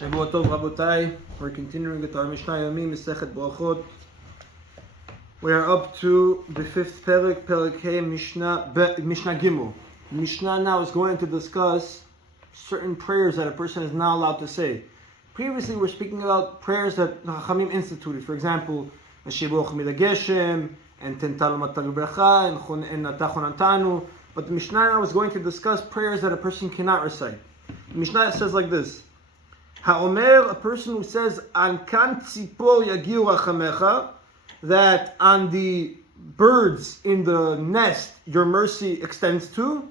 Shavua Tov Rabotai. We're continuing with our Mishna Yomi, Masechet Berachot. We are up to the fifth Perek, Perek Hey, Mishnah Gimel. Mishnah now is going to discuss certain prayers that a person is not allowed to say. Previously, we were speaking about prayers that the Chachamim instituted. For example, Ashibuch Midageshem, and Tental Matal Bracha, and Natachon Antanu. But the Mishnah now is going to discuss prayers that a person cannot recite. The Mishnah says like this: Ha'omer, a person who says, An kan tzipor yagiu rachamecha, that on the birds in the nest your mercy extends to,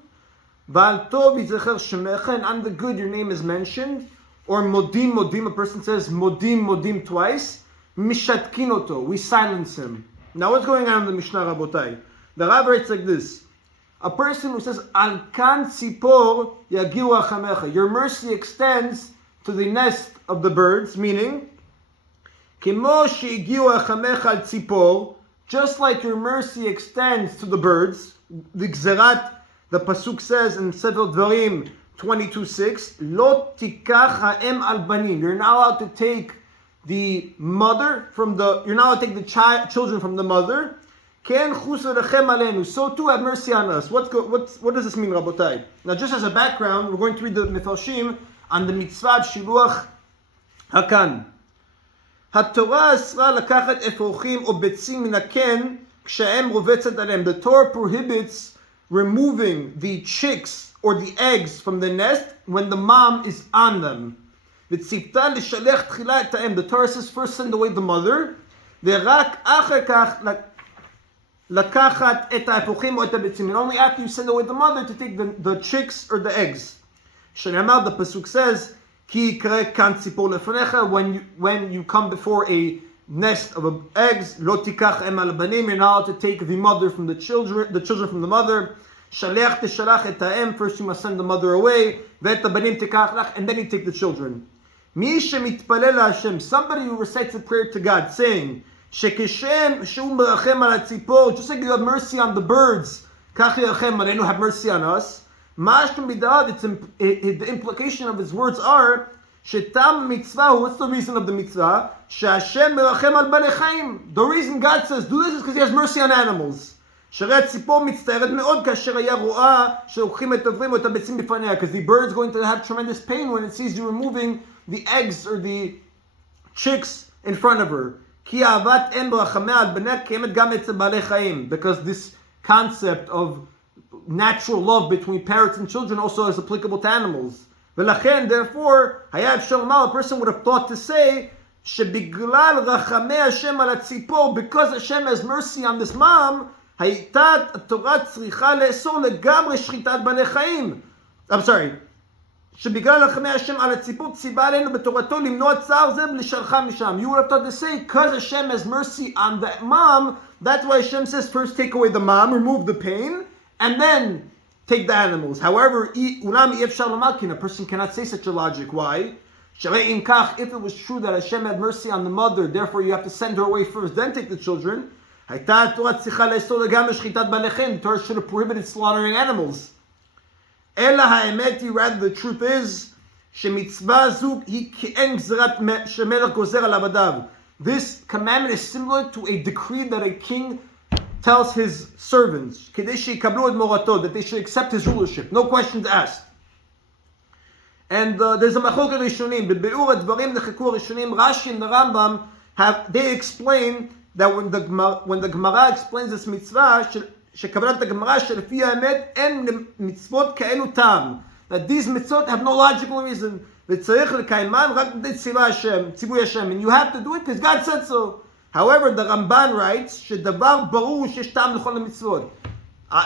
V'al tov yizecher shemecha, and on the good your name is mentioned, or modim modim, a person says modim modim twice, mishatkin oto, we silence him. Now what's going on in the Mishnah, Rabotai? The Rav writes like this: a person who says, Al kan tzipor yagiu rachamecha, your mercy extends to the nest of the birds, meaning, just like your mercy extends to the birds, the Gzerat, the Pasuk says in Sefer Dvarim 22:6, Lo tikach ha'em al banim. You're not allowed to take the mother from the, you're not allowed to take the children from the mother. Ken chusarachem alenu. So too have mercy on us. What does this mean, Rabotai? Now, just as a background, we're going to read the Mefarshim on the mitzvah of Shiluach Hakan. HaTorah asra לקחת אפרוחים או ביצים מן הקן כשהאם רובצת עליהם. The Torah prohibits removing the chicks or the eggs from the nest when the mom is on them. וציפתה לשלח תחילה את האם. The Torah says first send away the mother, ורק אחר כך לקחת את האפרוחים או את הביצים. And only after you send away the mother to take the chicks or the eggs. שנאמר, the Pasuk says, Ki יקרא כאן ציפור לפניך, when you come before a nest of eggs, לא תיקח אם על הבנים, you're not allowed to take the mother from the children from the mother. שלח תשלח את האם, first you must send the mother away, ואת הבנים תיקח לך, and then you take the children. מי שמתפלל להשם, somebody who recites a prayer to God, saying, שכשם שהוא מרחם על הציפור, just like you have mercy on the birds, כך ירחם עלינו, have mercy on us. The implication of his words are shetam mitzvah. What's the reason of the mitzvah? She'Hashem merachem al balei chaim. The reason God says do this is because He has mercy on animals. Because the bird is going to have tremendous pain when it sees you removing the eggs or the chicks in front of her. Because this concept of natural love between parents and children also is applicable to animals. Therefore, a person would have thought to say, because Hashem has mercy on this mom, I'm sorry. You would have thought to say, because Hashem has mercy on that mom, that's why Hashem says first take away the mom, remove the pain, and then take the animals. However, a person cannot say such a logic. Why? If it was true that Hashem had mercy on the mother, therefore you have to send her away first, then take the children. The Torah should have prohibited slaughtering animals. Rather, the truth is, this commandment is similar to a decree that a king tells his servants that they should accept his rulership, no questions asked. And there's a machloket rishonim. B'be'ur advarim nechekuu rishonim. Rashi and the Rambam they explain that when the Gemara explains this mitzvah, shekavalat Gemara shelefi ha'emet en mitzvot ka'elu tam, that these mitzvot have no logical reason. V'tzarich lekayman rak b'tzivah Hashem, tzivui Hashem, and you have to do it because God said so. However, the Ramban writes, "Shedavar baru shesh tam l'chol mitzvot."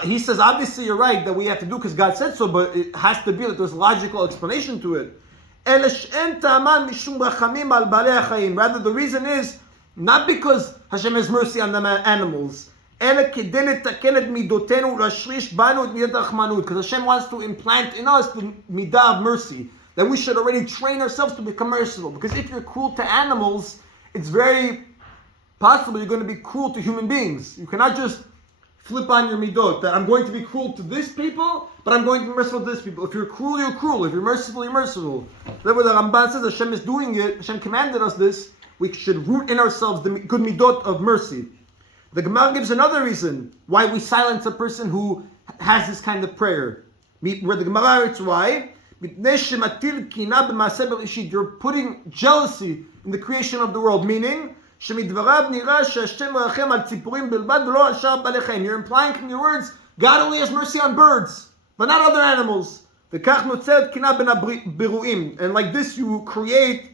He says, obviously you're right that we have to do because God said so, but it has to be that there's logical explanation to it. Rather, the reason is not because Hashem has mercy on the animals, because Hashem wants to implant in us the midah of mercy, that we should already train ourselves to become merciful. Because if you're cruel to animals, it's very possible you're going to be cruel to human beings. You cannot just flip on your midot, that I'm going to be cruel to this people, but I'm going to be merciful to this people. If you're cruel, you're cruel. If you're merciful, you're merciful. Therefore, the Ramban says Hashem is doing it. Hashem commanded us this. We should root in ourselves the good midot of mercy. The Gemara gives another reason why we silence a person who has this kind of prayer. Where the Gemara writes why? You're putting jealousy in the creation of the world, meaning you're implying from your words, God only has mercy on birds, but not other animals. And like this you create,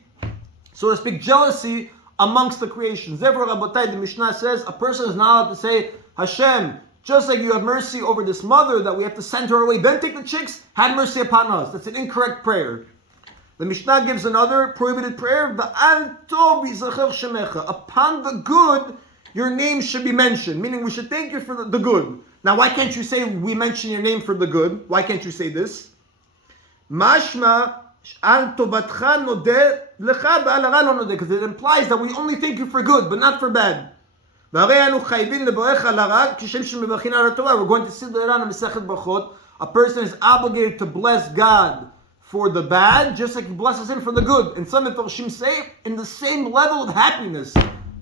so to speak, jealousy amongst the creations. Therefore, Rabotai, the Mishnah says, a person is not allowed to say, Hashem, just like you have mercy over this mother that we have to send her away, then take the chicks, have mercy upon us. That's an incorrect prayer. The Mishnah gives another prohibited prayer. Upon the good, your name should be mentioned. Meaning we should thank you for the good. Now why can't you say we mention your name for the good? Why can't you say this? Mashma because it implies that we only thank you for good, but not for bad. We're going to see later on in Masechet Berachot, a person is obligated to bless God for the bad, just like he blesses him for the good. And some Mefarshim say, in the same level of happiness.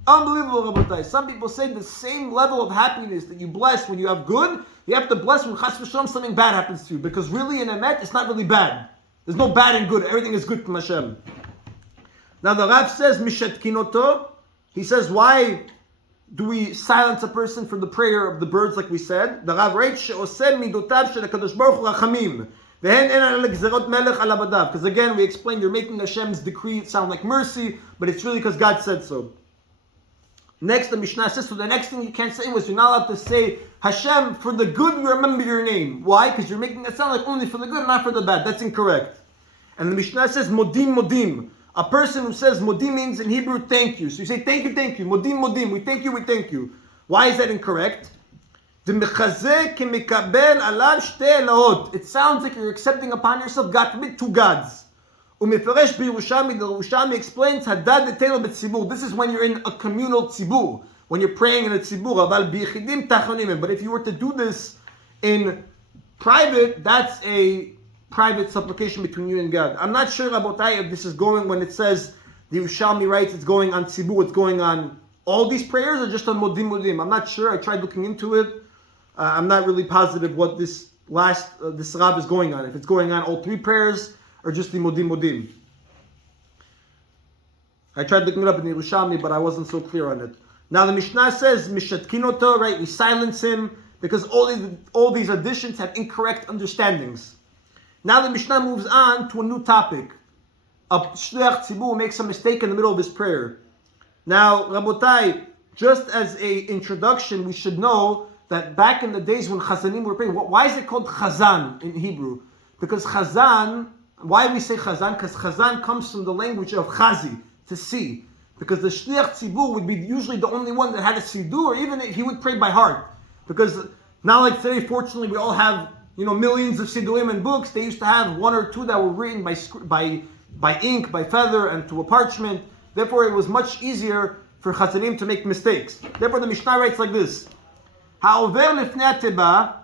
Unbelievable, Rabbatai. Some people say the same level of happiness that you bless when you have good, you have to bless when Chas v'Shalom something bad happens to you. Because really in Emet, it's not really bad. There's no bad and good. Everything is good from Hashem. Now the Rav says, Mishatkinoto. He says, why do we silence a person for the prayer of the birds like we said? The Rav writes, She'osem midotav shel HaKadosh Baruch Hu rachamim. Because again, we explained you're making Hashem's decree sound like mercy, but it's really because God said so. Next, the Mishnah says, so the next thing you can't say was you're not allowed to say, Hashem, for the good we remember your name. Why? Because you're making it sound like only for the good, not for the bad. That's incorrect. And the Mishnah says, modim, modim. A person who says modim means in Hebrew, thank you. So you say, thank you, thank you. Modim, modim. We thank you, we thank you. Why is that incorrect? It sounds like you're accepting upon yourself, God forbid, two gods. The Yerushalmi explains, this is when you're in a communal tzibur, when you're praying in a tzibur. But if you were to do this in private, that's a private supplication between you and God. I'm not sure, Rabotai, if this is going, when it says, the Yerushalmi writes, it's going on tzibur, it's going on all these prayers, or just on modim modim. I'm not sure. I tried looking into it. I'm not really positive what this this Rav is going on. If it's going on all three prayers or just the modim modim. I tried looking it up in the Yerushalmi, but I wasn't so clear on it. Now the Mishnah says mishatkinoto, right? We silence him because all these additions have incorrect understandings. Now the Mishnah moves on to a new topic. A shliach tzibur makes a mistake in the middle of his prayer. Now, Rabotai, just as a introduction, we should know that back in the days when Chazanim were praying, why is it called Chazan in Hebrew? Because Chazan, why we say Chazan? Because Chazan comes from the language of Chazi, to see. Because the Shliach Tzibur would be usually the only one that had a Sidur, or even if he would pray by heart. Because not like today, fortunately, we all have millions of Sidurim and books. They used to have one or two that were written by ink, by feather, and to a parchment. Therefore, it was much easier for Chazanim to make mistakes. Therefore, the Mishnah writes like this. Ha'over lifnei teba,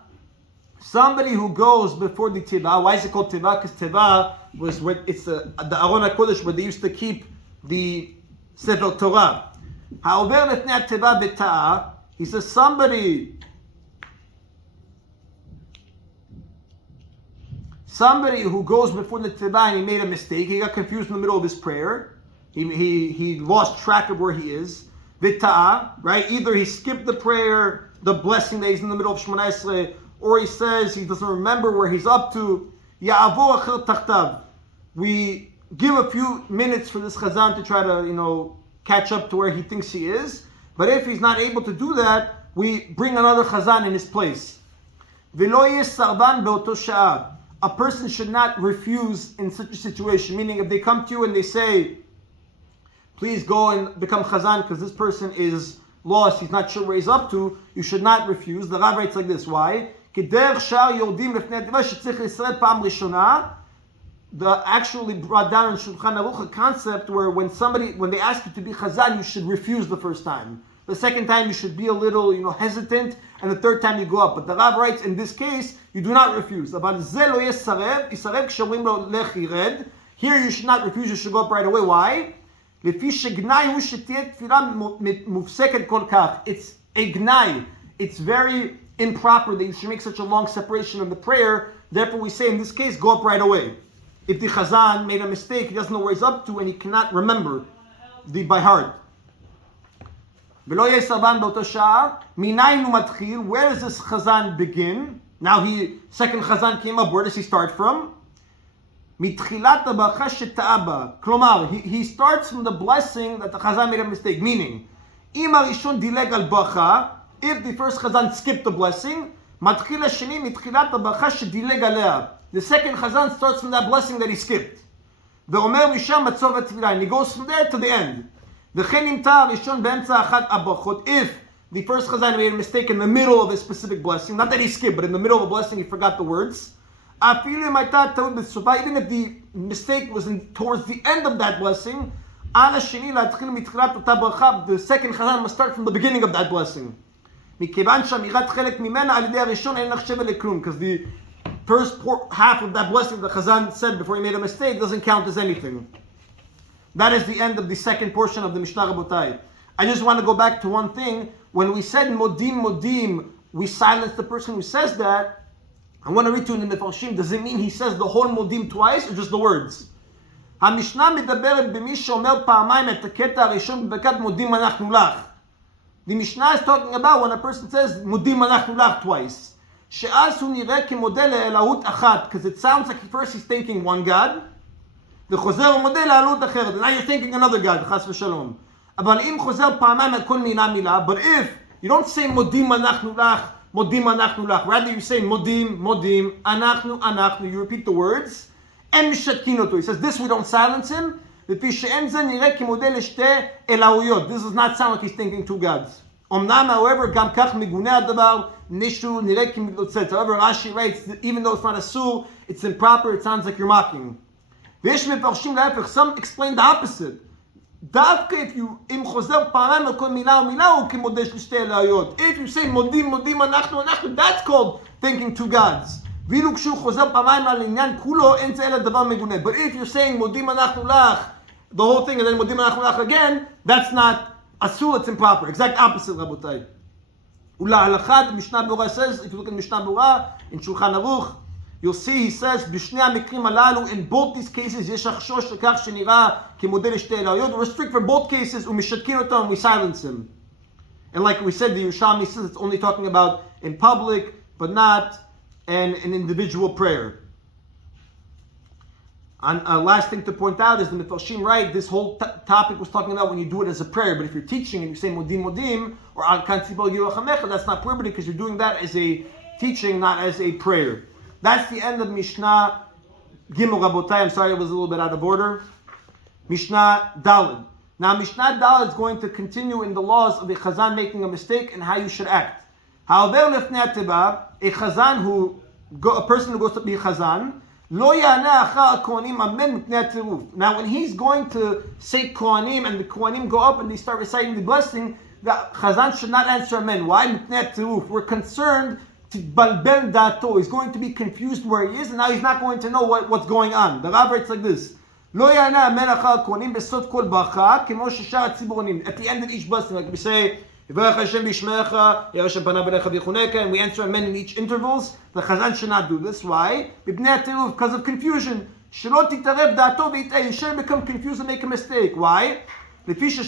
somebody who goes before the teba. Why is it called teba? Because teba was where it's the Aron HaKodesh where they used to keep the Sefer Torah. Ha'over lifnei teba b'ta'a. He says somebody who goes before the teba and he made a mistake. He got confused in the middle of his prayer. He lost track of where he is. V'ta'a, right? Either he skipped the prayer, the blessing that he's in the middle of Shemona Esrei, or he says he doesn't remember where he's up to. Ya'avor achel tachtav. We give a few minutes for this chazan to try to, catch up to where he thinks he is. But if he's not able to do that, we bring another chazan in his place. V'lo yeh sarban be'oto sha'a. A person should not refuse in such a situation. Meaning, if they come to you and they say, please go and become chazan because this person is lost, he's not sure where he's up to, you should not refuse. The Rav writes like this. Why? The actually brought down in Shulchan Aruch a concept where when they ask you to be chazan, you should refuse the first time. The second time you should be a little, hesitant, and the third time you go up. But the Rav writes, in this case, you do not refuse. Here you should not refuse, you should go up right away. Why? It's a gnai. It's very improper that you should make such a long separation of the prayer. Therefore we say in this case, go up right away. If the Chazan made a mistake, he doesn't know where he's up to and he cannot remember by heart. Where does this Chazan begin? Now second Chazan came up, where does he start from? He starts from the blessing that the Chazan made a mistake. Meaning, if the first Chazan skipped the blessing, the second Chazan starts from that blessing that he skipped. And he goes from there to the end. If the first Chazan made a mistake in the middle of a specific blessing, not that he skipped, but in the middle of a blessing he forgot the words, even if the mistake was towards the end of that blessing, the second Chazan must start from the beginning of that blessing. Because the first half of that blessing the Chazan said before he made a mistake doesn't count as anything. That is the end of the second portion of the Mishnah Rabotai. I just want to go back to one thing. When we said modim, modim, we silence the person who says that. I want to read to you in the Mefarshim. Does it mean he says the whole modim twice or just the words? המשנה מדברת במי שאומר פעמיים את הקטע הראשון בברכת מודים אנחנו לך. The Mishnah is talking about when a person says מודים אנחנו לך twice. שאז הוא נראה כמודה לאלוהות אחת, because it sounds like first he's thanking one God, וחוזר ומודה לאלוהות אחרת. Now you're thanking another God, חס ושלום. אבל אם חוזר פעמיים על כל מילה, but if you don't say מודים אנחנו לך, modim anachnu lach. Rather you say modim, modim, anachnu, anachnu. You repeat the words. En mishatkin oto. He says this we don't silence him. This does not sound like he's thinking two gods. Omnam, however, gam kach miguneh adavar nishu nireh kimilotzetz. However, Rashi writes that even though it's not a sur, it's improper. It sounds like you're mocking. Some explain the opposite. דווקא if you, אם חוזר פעמיים על כל מילה ומילה, הוא כמודה של שתי אלוהיות. If you say מודים, מודים, אנחנו, that's called thinking two gods. ואילו כשהוא חוזר פעמיים על עניין כולו, אין זה אלא דבר מגונה. But if you're saying מודים אנחנו לך, the whole thing, and then מודים אנחנו לך again, that's not אסור, it's improper. Exact opposite, רבותיי. ולהלכה, the Mishnah Berurah says, if you look at Mishnah Berurah, in Shulchan Aruch, you'll see he says, בשני המקרים הללו, in both these cases, יש החשוש לכך שנראה כמודה לשתי אלוהיות. We restrict for both cases, ומשתקים אותו, and we silence him. And like we said, the Yerushalmi says it's only talking about in public, but not an individual prayer. And last thing to point out is the Mefarshim write, this whole topic was talking about when you do it as a prayer, but if you're teaching and you say modim modim, or al kan tzibor yirochamecha, that's not prohibited because you're doing that as a teaching, not as a prayer. That's the end of Mishnah Gimel Rabotai. I'm sorry, it was a little bit out of order. Mishnah Daled. Now Mishnah Daled is going to continue in the laws of a Chazan making a mistake and how you should act. However, a Chazan a person who goes to be a Chazan, lo ya'aneh achar kohanim amen mipnei hatiruf. Now when he's going to say kohanim and the kohanim go up and they start reciting the blessing, the Chazan should not answer amen. Why? Mipnei hatiruf. We're concerned balbel dato. He's going to be confused where he is, and now he's not going to know what's going on. The Rav writes like this: Lo yana amen achar kohanim besot kol bracha kemo sheshar hatziburanim. At the end of each blessing, like we say, Yivarech Hashem b'shmecha, Yireh Hashem panav b'necha v'yichuneka, and we answer amen in each intervals. The Chazan should not do this. Why? B'bnei hatiruf, because of confusion. Shelo titarev dato v'yitei. You shouldn't become confused and make a mistake. Why? He has to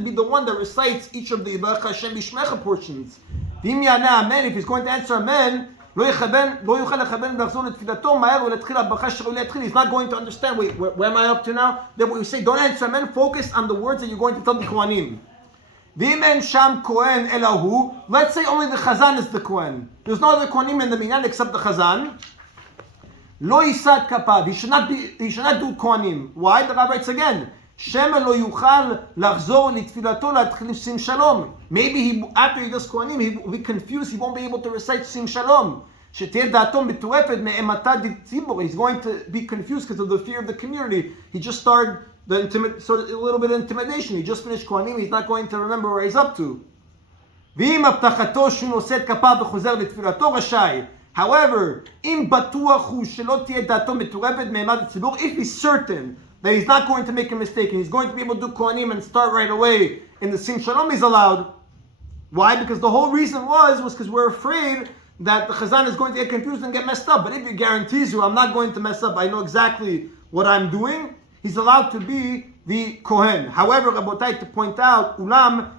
be the one that recites each of the Yivarech Hashem b'shmecha portions. If he's going to answer amen, he's not going to understand, wait, where am I up to now? Then when we say don't answer amen, focus on the words that you're going to tell the Kohanim. Let's say only the Chazan is the Kohen. There's no other Kohanim in the minyan except the Chazan. Lo yisad kapav. He should not do Kohanim. Why? The Rav writes again. Shema lo yuchal lachzor litfilato latchil sim shalom. Maybe after he does Kohanim, he will be confused. He won't be able to recite sim shalom. Sheteh datom beturefet me'emata ditzibor. He's going to be confused because of the fear of the community. He just started so a little bit of intimidation. He just finished Kohanim, he's not going to remember where he's up to. ואם הבטחתו שהוא נושא את כפיו וחוזר לתפילתו רשאי. However, אם בטוח הוא שלא תהיה דעתו מטורפת מעמד הציבור, if he's certain that he's not going to make a mistake and he's going to be able to do Kohanim and start right away in the Sim Shalom, he's allowed. Why? Because the whole reason was because we're afraid that the Chazan is going to get confused and get messed up. But if he guarantees you, I'm not going to mess up, I know exactly what I'm doing, he's allowed to be the Kohen. However, Rabotai, to point out, Ulam,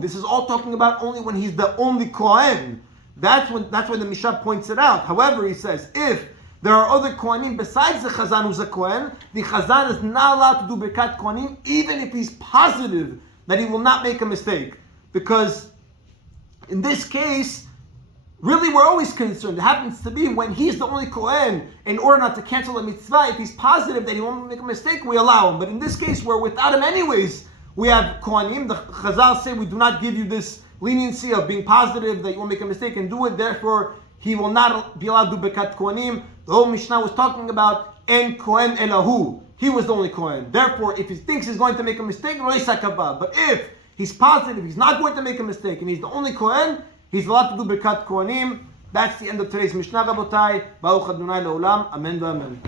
this is all talking about only when he's the only Kohen. That's when the Mishnah points it out. However, he says, if there are other Kohanim besides the Chazan who's a Kohen, the Chazan is not allowed to do Birkat Kohanim, even if he's positive that he will not make a mistake. Because in this case, really we're always concerned. It happens to be when he's the only Kohen, in order not to cancel the mitzvah, if he's positive that he won't make a mistake, we allow him. But in this case, where without him anyways, we have Kohanim. The Chazal say we do not give you this leniency of being positive that you won't make a mistake and do it. Therefore, he will not be allowed to do Birkat Kohanim. The whole Mishnah was talking about En Kohen Elahu. He was the only Kohen. Therefore, if he thinks he's going to make a mistake, but if he's positive he's not going to make a mistake and he's the only Kohen, he's allowed to do Birkat Kohanim. That's the end of today's Mishnah, Rabotai. Baruch Adonai Le'olam. Amen v'amen.